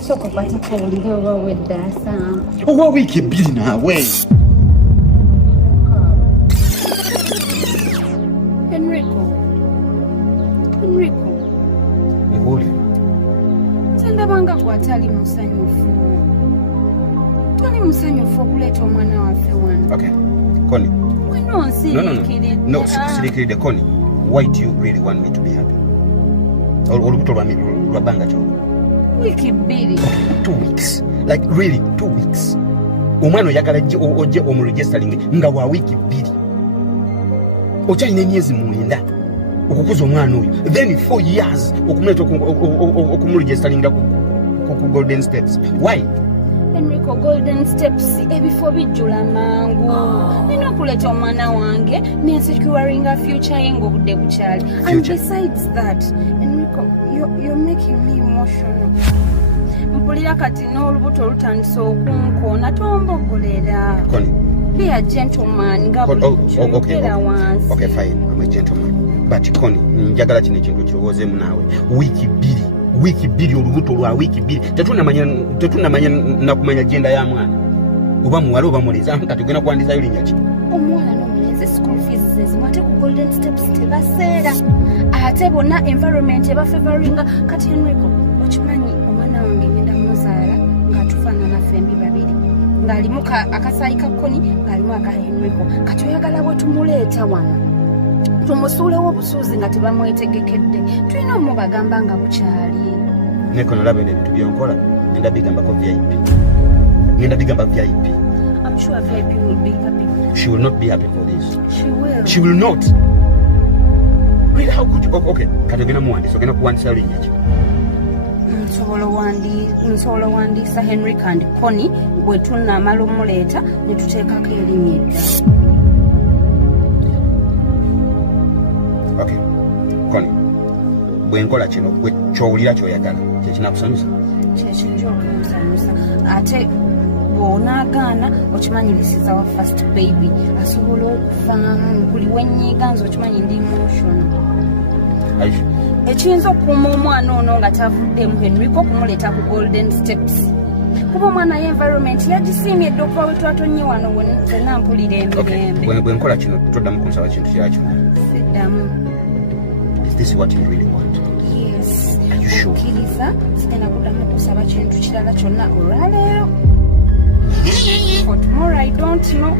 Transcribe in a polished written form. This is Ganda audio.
Soko pata kuuliwa with that. Owa wiki bili nawe. Enrico. Ngoli. Tenda banga kwatali musanyufu. Tali musanyufu okuleta omwana waffe wano. Okay. Connie. No, seriously, Connie. Why do you really want me to be happy? Olubuto lwabanga kyo. Wiki bbiri. 2 weeks. Like really 2 weeks. Omwana oyagala oje omuregistering nga wa wiki bbiri. Okyalina emyezi 9 okukuza omwana oyo. Then 4 years okumuleta okumuregisteringa ku Golden Steps. Why? Enrico, Golden Steps ebifo bijjula mangu. Nina okuleta omwana wange nensecuring a future ye ng'obudde bukyali. And besides that, Enrico, you're making me emotional. Mpulira kati n'olubuto olutandisa okunkoona tombogolera. Be a gentleman nga bulijjo yogera wansi. Okay, fine, I'm a gentleman. But Connie, njagala kino ekintu kirowoozeemu naawe. Wiki bbiri olubuto lwa wiki bbiri. Tetunamanya nakumanya genda ya mwana. Oba muwala oba muleza kati ogenda kuwandiizayo linnya ki? Omwana n'omulenzi school fees zezimu ate ku Golden Steps tebaseera. Ate bonna environment ebafavoringa kati Enrico okimanyi omwana wange ngenda muzaala ng'atufaanana ffembi babiri. Ng'alimu akasaayi ka Connie ng'alimu aka Enrico. Kati oyagala bwe tumuleeta wano tumusuulewo obusuuzi nga tebamwetegekedde. Tulina omubagamba nga bukyali. Neko nolaba ebintu byonkola ngenda bigambako VIP. Ngenda bigamba VIP. I'm sure VIP will be happy. She will not be happy for this. She will not. Really, how could you? Okay, kati ogenda muwandiisa ogenda kuwandiisa linnya ki? Nsobola wandiisa Henry and Connie bwe tunaamala omuleeta ne tuteekako erinnya edda. Okay, Connie, bwenkola kino kyowulira kyoyagala kyekinakusanyusa? Kyekijja okumusanyusa ate bw'onaagaana okimanyi this is our first baby asobola okuvaamu buli wenyiiga nze okimanyi ndi emotional. Ekiyinza okukuuma omwana ono nga tavuddemu Henrico okumuleeta ku Golden Steps kuba omwana ye environment yagisiimye edda okuba we twatonnye wano zonna mpulira emirembe. Bwenkola kino toddamu kunsaba kintu kirala kyonna? Siddamu. Is this what you really want? Yes. Are you sure? Kiriza sigenda kuddamu kusaba kintu kirala kyonna olwaleero. For tomorrow I don't know.